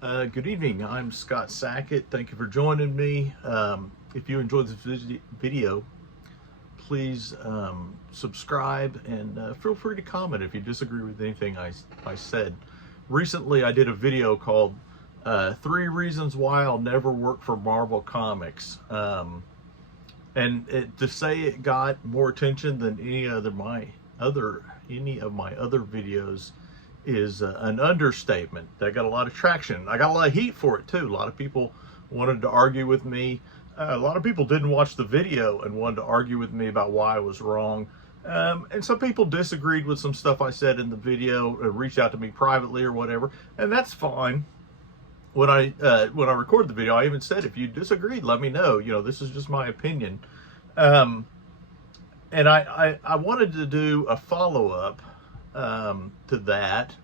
Good evening. I'm Scott Sackett. Thank you for joining me. If you enjoyed this video, please subscribe and feel free to comment if you disagree with anything I said. Recently, I did a video called 3 Reasons Why I'll Never Work for Marvel Comics. To say it got more attention than any of my other videos is an understatement. That got a lot of traction. I got a lot of heat for it too. A lot of people wanted to argue with me. A lot of people didn't watch the video and wanted to argue with me about why I was wrong. And some people disagreed with some stuff I said in the video, reached out to me privately or whatever, and that's fine. When I recorded the video, I even said, if you disagreed, let me know. You know, this is just my opinion. And I wanted to do a follow-up to that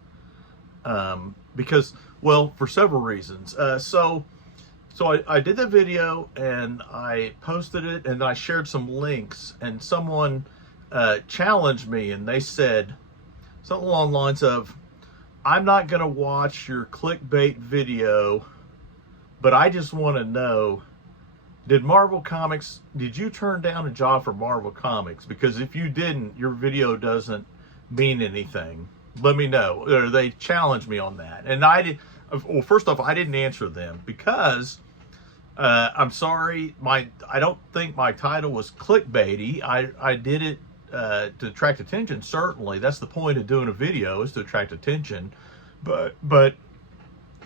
because, well, for several reasons. So I did the video and I posted it and I shared some links, and someone challenged me and they said something along the lines of, I'm not going to watch your clickbait video, but I just want to know, did you turn down a job for Marvel Comics? Because if you didn't, your video doesn't mean anything. Let me know. Or they challenged me on that. And I did. Well, first off, I didn't answer them because I'm sorry, I don't think my title was clickbaity. I did it to attract attention. Certainly, that's the point of doing a video, is to attract attention. But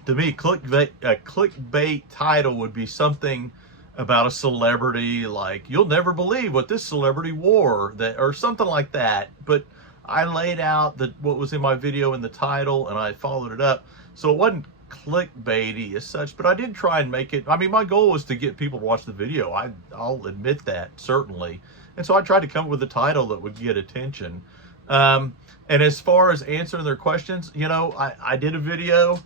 to me, a clickbait title would be something about a celebrity, like, you'll never believe what this celebrity wore, or something like that. But I laid out what was in my video in the title, and I followed it up. So it wasn't clickbaity as such, but I did try and make it. I mean, my goal was to get people to watch the video. I'll admit that, certainly. And so I tried to come up with a title that would get attention. And as far as answering their questions, you know, I did a video.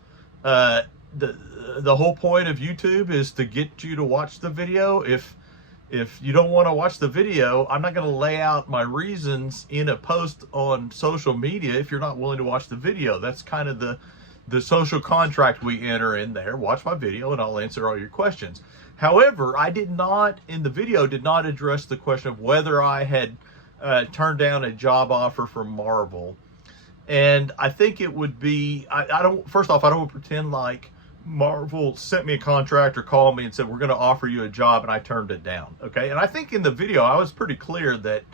The whole point of YouTube is to get you to watch the video. If you don't want to watch the video, I'm not going to lay out my reasons in a post on social media if you're not willing to watch the video. That's kind of the social contract we enter in there. Watch my video and I'll answer all your questions. However, I did not address the question of whether I had turned down a job offer from Marvel. And I think it would be, first off, I don't pretend like Marvel sent me a contract or called me and said, we're going to offer you a job, and I turned it down. Okay. And I think in the video, I was pretty clear that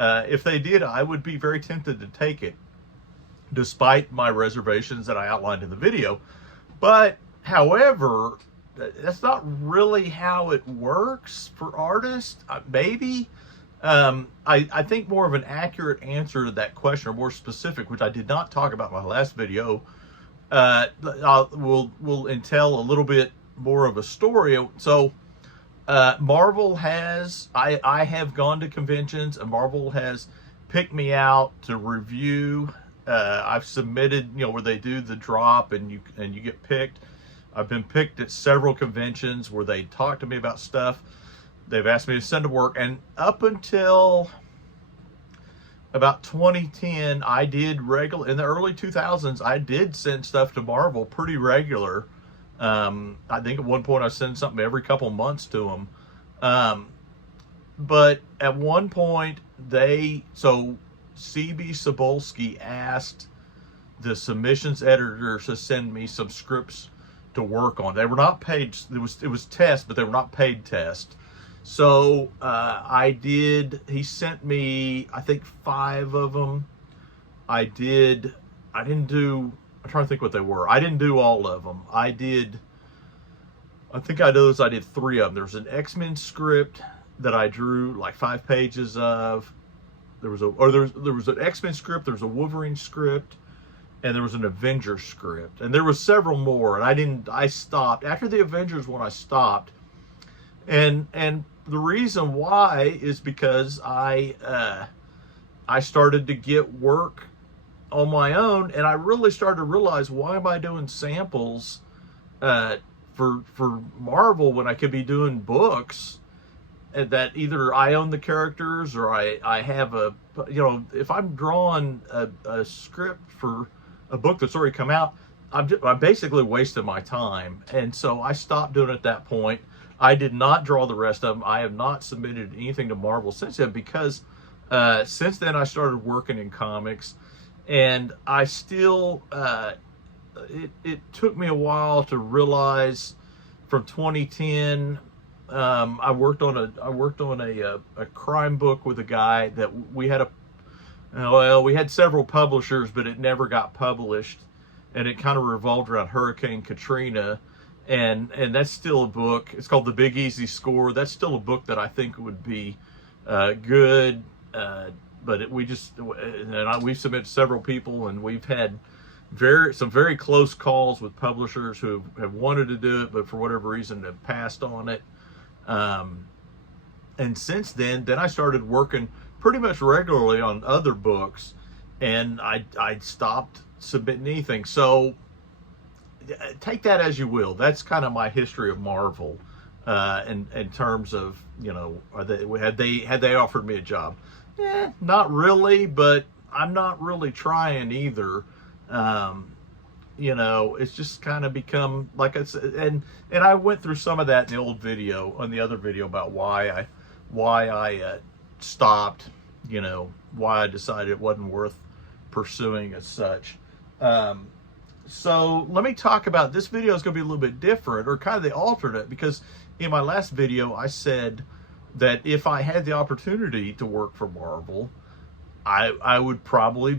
if they did, I would be very tempted to take it, despite my reservations that I outlined in the video. But however, that's not really how it works for artists. Maybe. I think more of an accurate answer to that question, or more specific, which I did not talk about in my last video, will entail a little bit more of a story. So Marvel has, I have gone to conventions, and Marvel has picked me out to review. I've submitted, you know, where they do the drop and you get picked. I've been picked at several conventions where they talk to me about stuff. They've asked me to send to work, and up until about 2010, I did regular. In the early 2000s, I did send stuff to Marvel pretty regular. I think at one point I sent something every couple months to them. But at one point, CB Cebulski asked the submissions editors to send me some scripts to work on. They were not paid. It was tests, but they were not paid tests. So he sent me, I think, 5 of them. I'm trying to think what they were. I didn't do all of them. I did 3 of them. There was an X-Men script that I drew like 5 pages of. There was an X-Men script, there was a Wolverine script, and there was an Avengers script. And there was several more, and I stopped. After the Avengers one, I stopped. And the reason why is because I started to get work on my own, and I really started to realize, why am I doing samples for Marvel when I could be doing books that either I own the characters, or I have if I'm drawing a script for a book that's already come out, I basically wasted my time. And so I stopped doing it at that point. I did not draw the rest of them. I have not submitted anything to Marvel since then, because since then I started working in comics, and I still, it took me a while to realize. From 2010, I worked on a crime book with a guy that we had we had several publishers, but it never got published, and it kind of revolved around Hurricane Katrina, and that's still a book. It's called The Big Easy Score. That's still a book that I think would be good, but we've submitted several people, and we've had some very close calls with publishers who have wanted to do it, but for whatever reason have passed on it. And since then I started working pretty much regularly on other books, and I stopped submitting anything. So take that as you will. That's kind of my history of Marvel, in terms of, you know, had they offered me a job? Not really, but I'm not really trying either. You know, it's just kind of become, like I said, and I went through some of that in the old video, on the other video, about why I stopped, you know, why I decided it wasn't worth pursuing as such. So let me talk about, this video is going to be a little bit different, or kind of the alternate, because in my last video I said that if I had the opportunity to work for Marvel, I would probably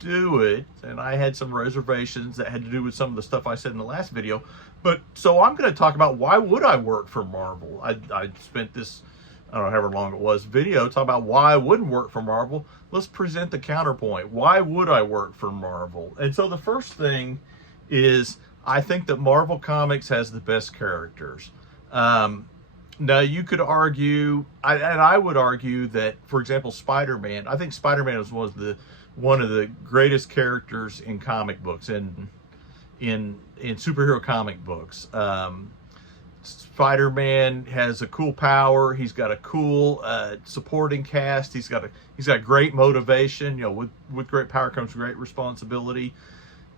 do it, and I had some reservations that had to do with some of the stuff I said in the last video. But so I'm going to talk about, why would I work for Marvel? I spent this, I don't know, however long it was, video talking about why I wouldn't work for Marvel. Let's present the counterpoint. Why would I work for Marvel? And so the first thing is, I think that Marvel Comics has the best characters. Now you could argue, and I would argue that, for example, Spider-Man, I think Spider-Man was one of the greatest characters in comic books, in superhero comic books. Spider-Man has a cool power. He's got a cool supporting cast. He's got great motivation. You know, with great power comes great responsibility.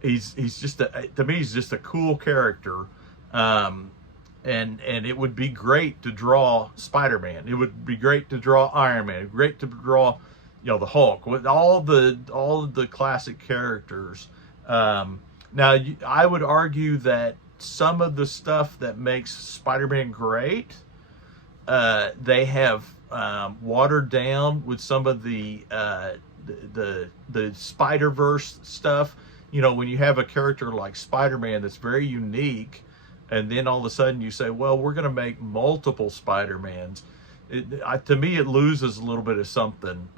He's just to me, he's just a cool character. And it would be great to draw Spider-Man. It would be great to draw Iron Man. Great to draw, you know, the Hulk, with all of the classic characters. Now, I would argue that some of the stuff that makes Spider-Man great, they have watered down with some of the Spider-Verse stuff. You know, when you have a character like Spider-Man that's very unique, and then all of a sudden you say, well, we're going to make multiple Spider-Mans. To me, it loses a little bit of something.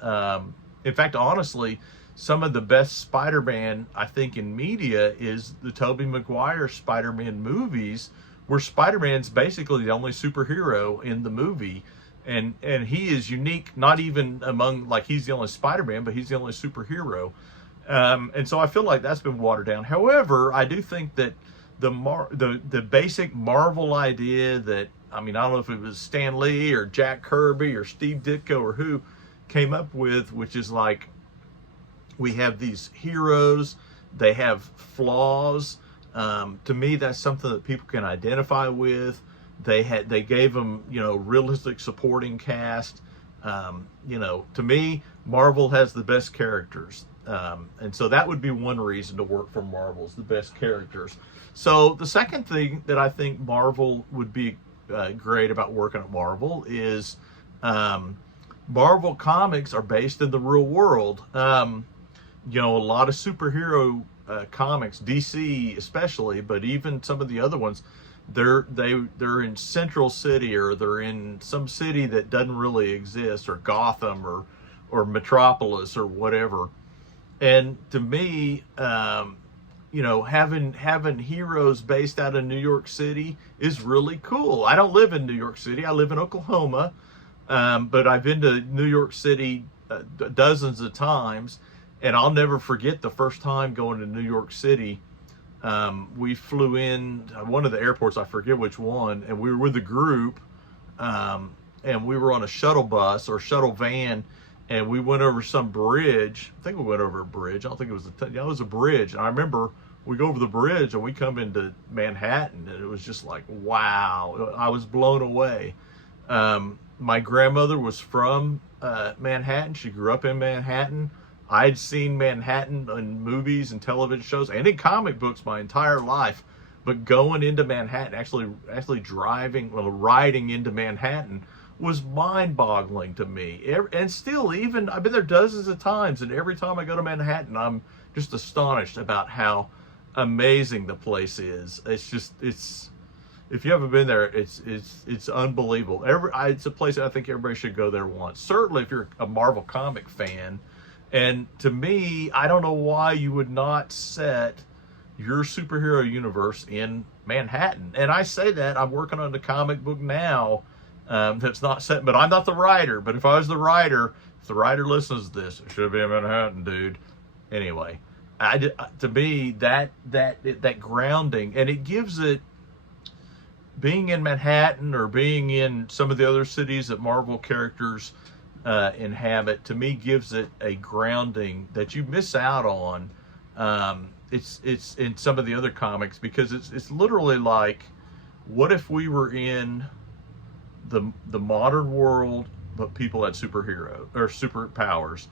In fact, honestly, some of the best Spider-Man, I think, in media is the Tobey Maguire Spider-Man movies, where Spider-Man's basically the only superhero in the movie. And he is unique, not even among, like, he's the only Spider-Man, but he's the only superhero. And so I feel like that's been watered down. However, I do think that the basic Marvel idea that, I mean, I don't know if it was Stan Lee or Jack Kirby or Steve Ditko or who came up with, which is like, we have these heroes, they have flaws. To me, that's something that people can identify with. They gave them, you know, realistic supporting cast. You know, to me, Marvel has the best characters. And so that would be one reason to work for Marvel, is the best characters. So the second thing that I think Marvel would be great about working at Marvel is, Marvel comics are based in the real world. You know, a lot of superhero comics, DC especially, but even some of the other ones, they're in Central City, or they're in some city that doesn't really exist, or Gotham, or Metropolis, or whatever. And to me, you know, having heroes based out of New York City is really cool. I don't live in New York City. I live in Oklahoma, but I've been to New York City dozens of times, and I'll never forget the first time going to New York City. We flew in one of the airports, I forget which one, and we were with a group, and we were on a shuttle bus or shuttle van, and we went over some bridge. I think we went over a bridge. I don't think it was it was a bridge. And I remember we go over the bridge and we come into Manhattan, and it was just like, wow, I was blown away. My grandmother was from Manhattan. She grew up in Manhattan. I'd seen Manhattan in movies and television shows and in comic books my entire life, but going into Manhattan, actually driving, well, riding into Manhattan was mind-boggling to me. And still, even I've been there dozens of times, and every time I go to Manhattan, I'm just astonished about how amazing the place is. It's if you haven't been there, it's unbelievable. It's a place I think everybody should go there once. Certainly, if you're a Marvel comic fan. And to me, I don't know why you would not set your superhero universe in Manhattan. And I say that I'm working on the comic book now that's not set, but I'm not the writer. But if I was the writer, if the writer listens to this, it should be in Manhattan, dude. Anyway, to me, that grounding, and it gives it, being in Manhattan or being in some of the other cities that Marvel characters inhabit, to me gives it a grounding that you miss out on. It's in some of the other comics, because it's literally like, what if we were in the modern world, but people had superpowers.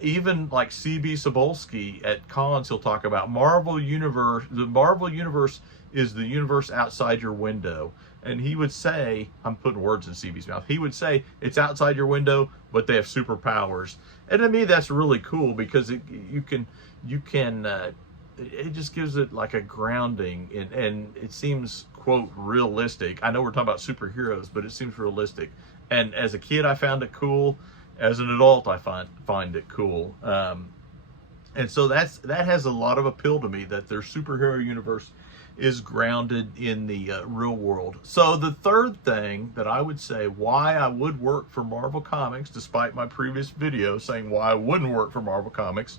Even like C.B. Cebulski at cons, he'll talk about Marvel Universe. The Marvel Universe is the universe outside your window. And he would say, I'm putting words in CB's mouth, he would say, it's outside your window, but they have superpowers. And to me, that's really cool, because it just gives it like a grounding, and it seems, quote, realistic. I know we're talking about superheroes, but it seems realistic. And as a kid, I found it cool. As an adult, I find it cool. And so that has a lot of appeal to me, that their superhero universe is grounded in the real world. So the third thing that I would say why I would work for Marvel Comics, despite my previous video saying why I wouldn't work for Marvel Comics,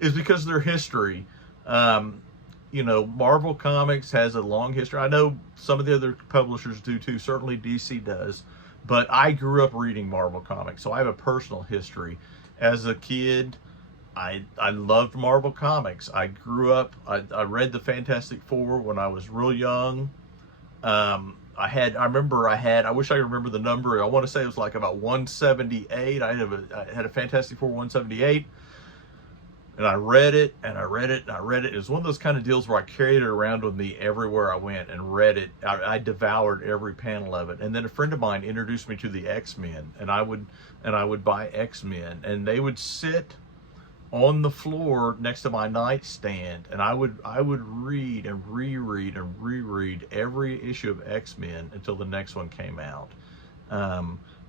is because of their history. Marvel Comics has a long history. I know some of the other publishers do too. Certainly DC does. But I grew up reading Marvel Comics, so I have a personal history. As a kid, I loved Marvel Comics. I grew up, I read the Fantastic Four when I was real young. I wish I remember the number. I want to say it was like about 178. I had a Fantastic Four 178. And I read it, and I read it, and I read it. It was one of those kind of deals where I carried it around with me everywhere I went and read it. I devoured every panel of it. And then a friend of mine introduced me to the X-Men, and I would buy X-Men, and they would sit on the floor next to my nightstand, and I would read and reread every issue of X-Men until the next one came out.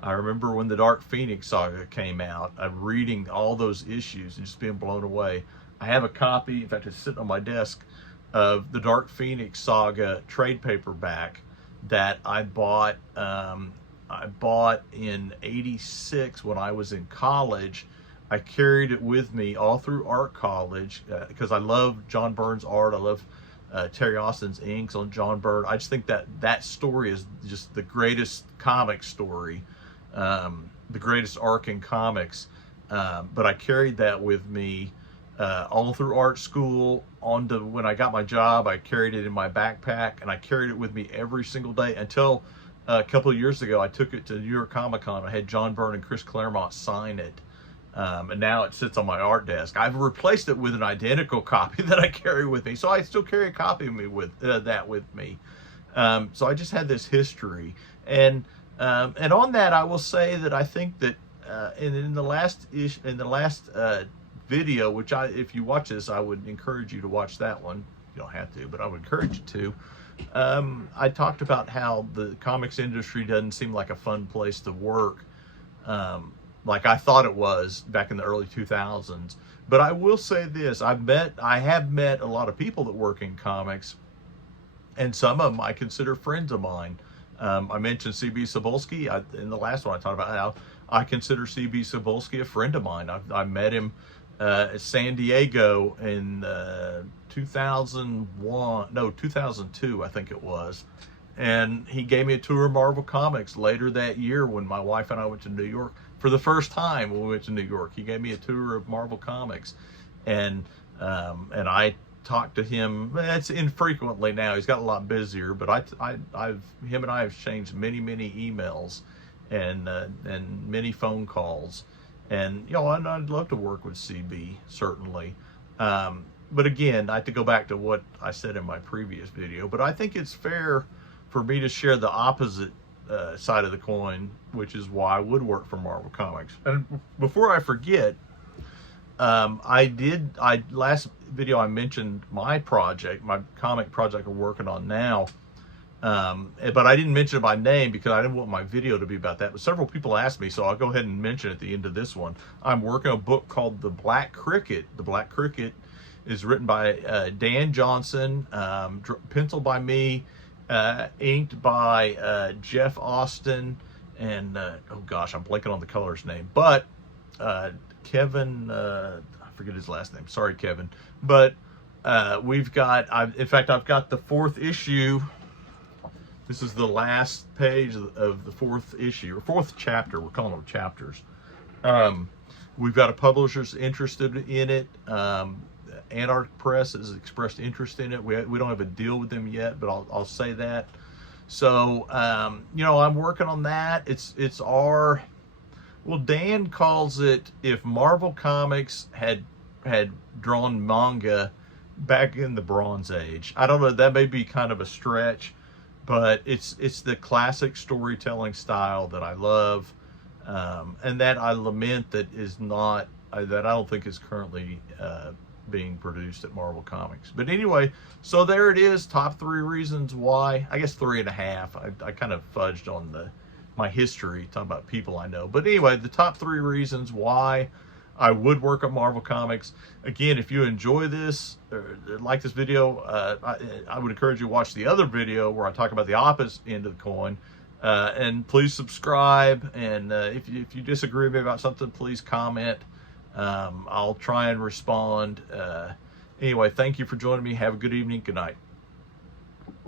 I remember when the Dark Phoenix saga came out, I'm reading all those issues and just being blown away. I have a copy, in fact it's sitting on my desk, of the Dark Phoenix saga trade paperback that I bought in '86 when I was in college. I carried it with me all through art college because I love John Byrne's art. I love Terry Austin's inks on John Byrne. I just think that story is just the greatest comic story, the greatest arc in comics. But I carried that with me all through art school. When I got my job, I carried it in my backpack, and I carried it with me every single day until a couple of years ago. I took it to New York Comic Con. I had John Byrne and Chris Claremont sign it. And now it sits on my art desk. I've replaced it with an identical copy that I carry with me. So I still carry a copy of me with me. So I just had this history. And on that, I will say that I think that in the last video, which if you watch this, I would encourage you to watch that one. You don't have to, but I would encourage you to. I talked about how the comics industry doesn't seem like a fun place to work. Like I thought it was back in the early 2000s. But I will say this, I have met a lot of people that work in comics, and some of them I consider friends of mine. I mentioned C.B. Cebulski. In the last one I talked about how I consider C.B. Cebulski a friend of mine. I met him at San Diego in 2002, I think it was. And he gave me a tour of Marvel Comics later that year when my wife and I went to New York. for the first time when we went to New York. He gave me a tour of Marvel Comics, and I talked to him. It's infrequently now. He's got a lot busier, but him and I have exchanged many emails and many phone calls. And you know, I'd love to work with CB, certainly. But again, I have to go back to what I said in my previous video. But I think it's fair for me to share the opposite side of the coin, which is why I would work for Marvel Comics. And before I forget, last video I mentioned my project, my comic project I'm working on now. But I didn't mention it by name because I didn't want my video to be about that. But several people asked me, so I'll go ahead and mention it at the end of this one. I'm working on a book called The Black Cricket. The Black Cricket is written by Dan Johnson, penciled by me, inked by Jeff Austin, and oh gosh, I'm blanking on the color's name, but Kevin, I forget his last name. Sorry, Kevin. But we've got, in fact, I've got the 4th issue. This is the last page of the 4th issue, or 4th chapter. We're calling them chapters. We've got a publisher's interested in it. Antarctic Press has expressed interest in it. We don't have a deal with them yet, but I'll say that. So, you know, I'm working on that. It's our, well, Dan calls it, if Marvel Comics had drawn manga back in the Bronze Age. I don't know, that may be kind of a stretch, but it's the classic storytelling style that I love, and that I lament that is not, that I don't think is currently being produced at Marvel Comics. But anyway, so there it is, top 3 reasons why. I guess 3.5. I kind of fudged on my history, talking about people I know. But anyway, the top 3 reasons why I would work at Marvel Comics. Again, if you enjoy this, or like this video, I would encourage you to watch the other video where I talk about the opposite end of the coin. And please subscribe. And if you disagree with me about something, please comment. I'll try and respond. Anyway, thank you for joining me. Have a good evening. Good night.